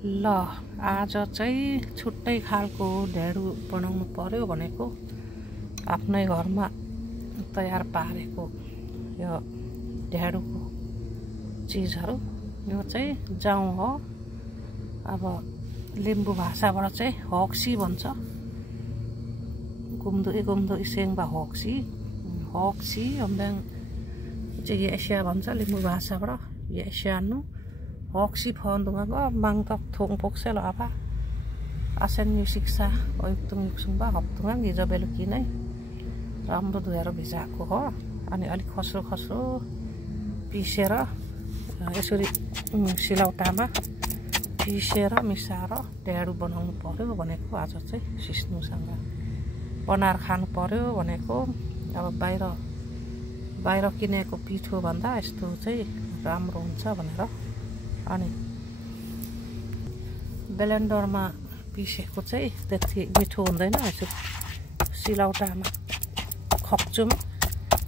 ल आज चाहिँ छुट्टै खालको ढेँडो बनाउनु पर्यो भनेको आफ्नै घरमा तयार पारेको यो ढेँडोको चिजहरू। यो चाहिँ जाउँ हो, अब लिम्बू भाषाबाट चाहिँ हक्सी भन्छ। गुम्दो इसेङबा हक्सी अम्ब्याङ चाहिँ एसिया भन्छ लिम्बू भाषाबाट एसियानु हक्सी फन्दुङा माङतक थोङ पोक्सेल apa आसेन शिक्षा अयुक्तुङ युक्सुङबा हप्तुङा हिजो बेलुकी नै राम्रो धोएर भिजाएको हो। अनि अलिक खस्रो पिसेर यसरी सिलौटामा पिसेर मिसाएर ढेँडो बनाउनु पर्यो भनेको आज चाहिँ सिस्नुसँग बनाएर खानु पर्यो भनेको। अब बाहिर किनेको पिठो भन्दा यस्तो चाहिँ राम्रो हुन्छ भनेर अनि ब्लेन्डरमा पिसेको चाहिँ त्यति मिठो हुँदैन। यसो सिलौटामा खप्चुम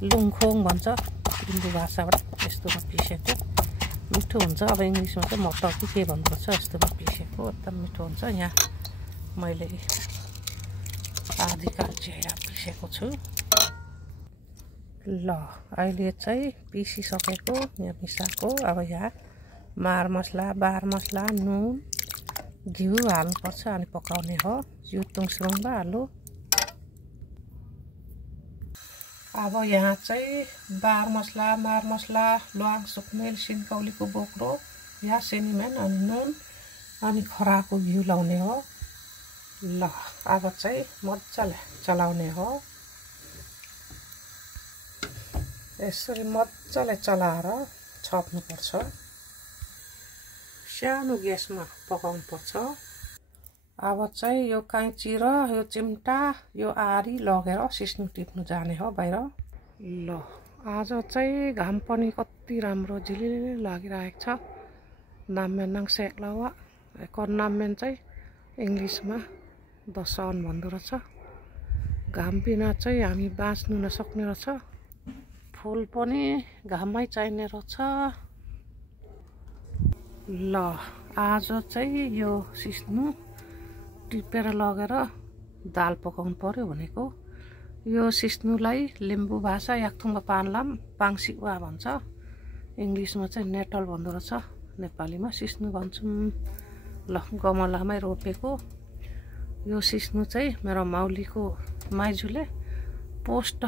लुङखोङ भन्छ लिम्बू भाषाबाट, यस्तोमा पिसेको मिठो हुन्छ। अब इङ्ग्लिसमा चाहिँ मटकी के भन्नुपर्छ, यस्तोमा पिसेको एकदम मिठो हुन्छ। यहाँ मैले आधी काल्चिएर पिसेको छु। ल अहिले चाहिँ पिसिसकेको यहाँ मिसाएको। अब यहाँ बार मसला नुन घिउ हाल्नुपर्छ अनि पकाउने हो। युतुङ सुरुङबा हाल्नु। अब यहाँ चाहिँ बार मसला ल्वाङ सुकमेल सिन्कौलीको बोक्रो या सिनिमेन अनि नुन अनि खराको घिउ लाउने हो। ल अब चाहिँ मजाले चलाउने हो। यसरी मजाले चलाएर छप्नुपर्छ। सानो ग्यासमा पकाउनु पर्छ। अब चाहिँ यो काइँची र यो चिम्टा यो आरी लगेर सिस्नु टिप्नु जाने हो बाहिर। ल आज चाहिँ घाम पनि कति राम्रो झिलिली लागिरहेको छ। नाम्मेन सेक्लावा नाम्मेन चाहिँ इङ्ग्लिसमा द सन भन्दो रहेछ। घाम बिना चाहिँ हामी बाँच्नु नसक्ने रहेछ। फुल पनि घाममै चाहिने रहेछ। ल आज चाहिँ यो सिस्नु टिपेर लगेर दाल पकाउनु पर्यो भनेको। यो सिस्नुलाई लिम्बू भाषा याक्थुङमा पानलाम पाङसिवा भन्छ। इङ्ग्लिसमा चाहिँ नेटल भन्दो रहेछ, नेपालीमा सिस्नु भन्छौँ। ल गमलामै रोपेको यो सिस्नु चाहिँ मेरो माउलीको माइजूले पोस्ट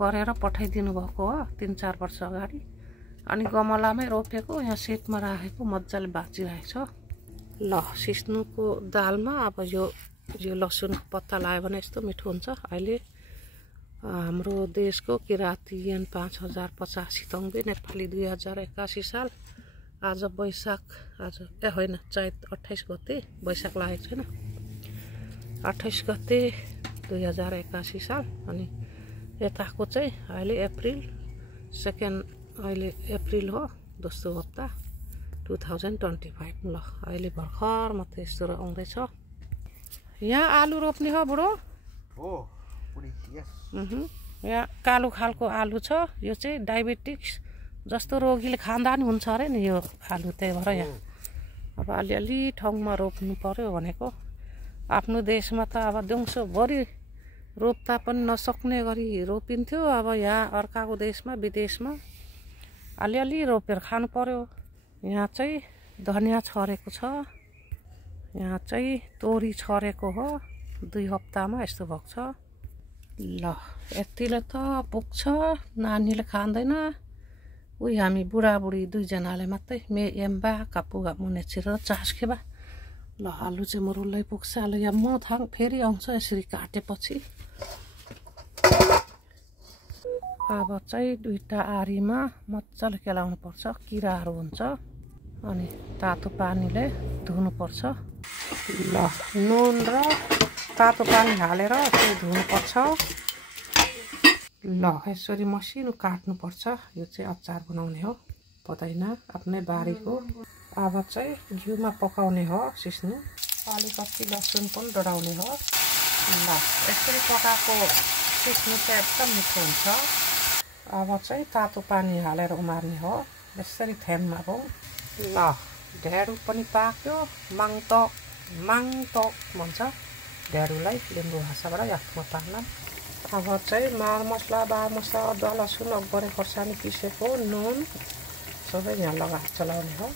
गरेर पठाइदिनु भएको हो 3-4 वर्ष अगाडि। अनि गमलामै रोपेको यहाँ सेटमा राखेको मजाले बाँचिरहेको छ। ल सिस्नुको दालमा अब यो लसुन पत्ता लायो भने यस्तो मिठो हुन्छ। अहिले हाम्रो देशको किराती येन 5085 तङ्बे नेपाली 2081 साल आज वैशाख होइन चैत 28 गते वैशाख लागेको छैन 28 गते 2081 साल। अनि यताको चाहिँ अहिले अप्रिल 2 अहिले अप्रिल हो, दोस्रो हप्ता 2025। ल अहिले भर्खर मात्रै यस्तो आउँदैछ। यहाँ आलु रोप्ने हो बुढो हो। यहाँ कालो खालको आलु छ। यो चाहिँ डायबेटिक्स जस्तो रोगीले खाँदा नि हुन्छ अरे नि यो आलु, त्यही भएर यहाँ अब अलि ठाउँमा रोप्नु पर्यो भनेको। आफ्नो देशमा त अब दिउँसोभरि रोप्दा पनि नसक्ने गरी रोपिन्थ्यो। अब यहाँ अर्काको देशमा विदेशमा अलि रोपेर खानु पर्यो। यहाँ चाहिँ धनियाँ छरेको छ, यहाँ चाहिँ तोरी छरेको हो। 2 हप्तामा यस्तो भएको छ। ल यतिले त पुग्छ, नानीले खाँदैन। उही हामी बुढाबुढी 2 जनाले मात्रै मे एम्बा कापुगा मुने छिरेर चास्खेबा। ल आलु चाहिँ मुरुल्लै पुग्छ। आलु यहाँ म थाङ फेरि आउँछ यसरी काटेपछि। अब चाहिँ 2टा आरीमा मजाले केलाउनु पर्छ, किराहरू हुन्छ। अनि तातो पानीले धुनुपर्छ। ल नुन र तातो पानी हालेर त्यो धुनुपर्छ। ल यसरी मसिनो काट्नुपर्छ। यो चाहिँ अचार बनाउने हो, पदैन आफ्नै बारीको। अब चाहिँ घिउमा पकाउने हो सिस्नु। अलिकति लसुन पनि डढाउने हो। ल यसरी पकाएको सिस्नु चाहिँ एकदम मिठो हुन्छ। अब चाहिँ तातो पानी हालेर उमार्ने हो। यसरी थेममा हो। ल ढेँडो पनि पाक्यो। माङतोक भन्छ ढेँडोलाई लिम्बू भाषाबाट याक्थुङमा पाक्न। अब चाहिँ मरमसला बारमसला अदुवा लसुन अकबरे खोर्सानी पिसेको नुन सबै यहाँ लगाएर चलाउने हो।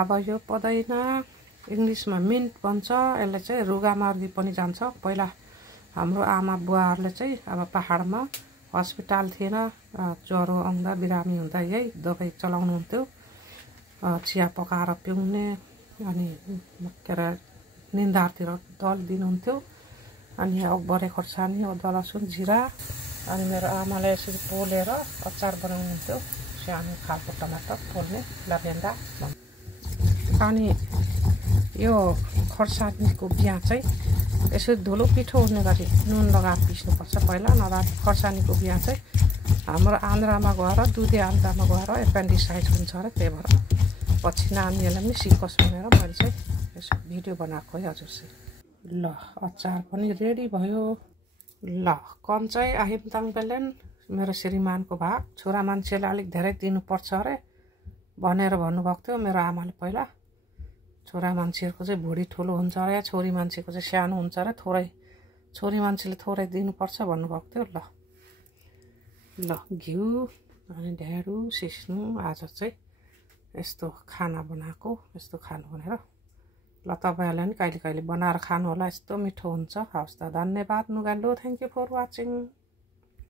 अब यो पदैन इङ्ग्लिसमा मिन्ट भन्छ। यसले चाहिँ रुगामार्गी पनि जान्छ। पहिला हाम्रो आमा बुवाहरूले चाहिँ अब पहाडमा हस्पिटल थिएन, ज्वरो आउँदा बिरामी हुँदा यही दबाई चलाउनुहुन्थ्यो। चिया पकाएर पिउने अनि के अरे निन्दारतिर दल दिनुहुन्थ्यो। अनि अकबरे खोर्सानी अदुवा लसुन जिरा अनि मेरो आमाले यसरी पोलेर अचार बनाउनुहुन्थ्यो। सानो खालको टमाटर पोल्ने लभेन्डा। अनि यो खोर्सानीको बिहा चाहिँ यसरी धुलो पिठो हुने गरी नुन लगाएर पिस्नुपर्छ पहिला, नभए खोर्सानीको बिहा चाहिँ हाम्रो आन्द्रामा गएर दुधे आन्द्रामा गएर एपेन्डिसाइड हुन्छ अरे, त्यही भएर पछि नानीहरूलाई पनि सिकोस् भनेर मैले चाहिँ यसो भिडियो बनाएको है हजुर चाहिँ। ल अचार पनि रेडी भयो। ल कञ्चाइ आहिमताङ बेलेन मेरो श्रीमानको भाग। छोरा मान्छेले अलिक धेरै दिनुपर्छ अरे भनेर भन्नुभएको थियो मेरो आमाले पहिला। छोरा मान्छेहरूको चाहिँ भुँडी ठुलो हुन्छ अरे, छोरी मान्छेको चाहिँ सानो हुन्छ अरे, थोरै छोरी मान्छेले थोरै दिनुपर्छ भन्नुभएको थियो। ल घिउ अनि ढेँडो सिस्नु आज चाहिँ यस्तो खाना बनाएको, यस्तो खानु भनेर। ल तपाईँहरूले पनि कहिले कहिले बनाएर खानु होला, यस्तो मिठो हुन्छ। हवस् त, धन्यवाद नुगालो, थ्याङ्क यू फर वाचिङ।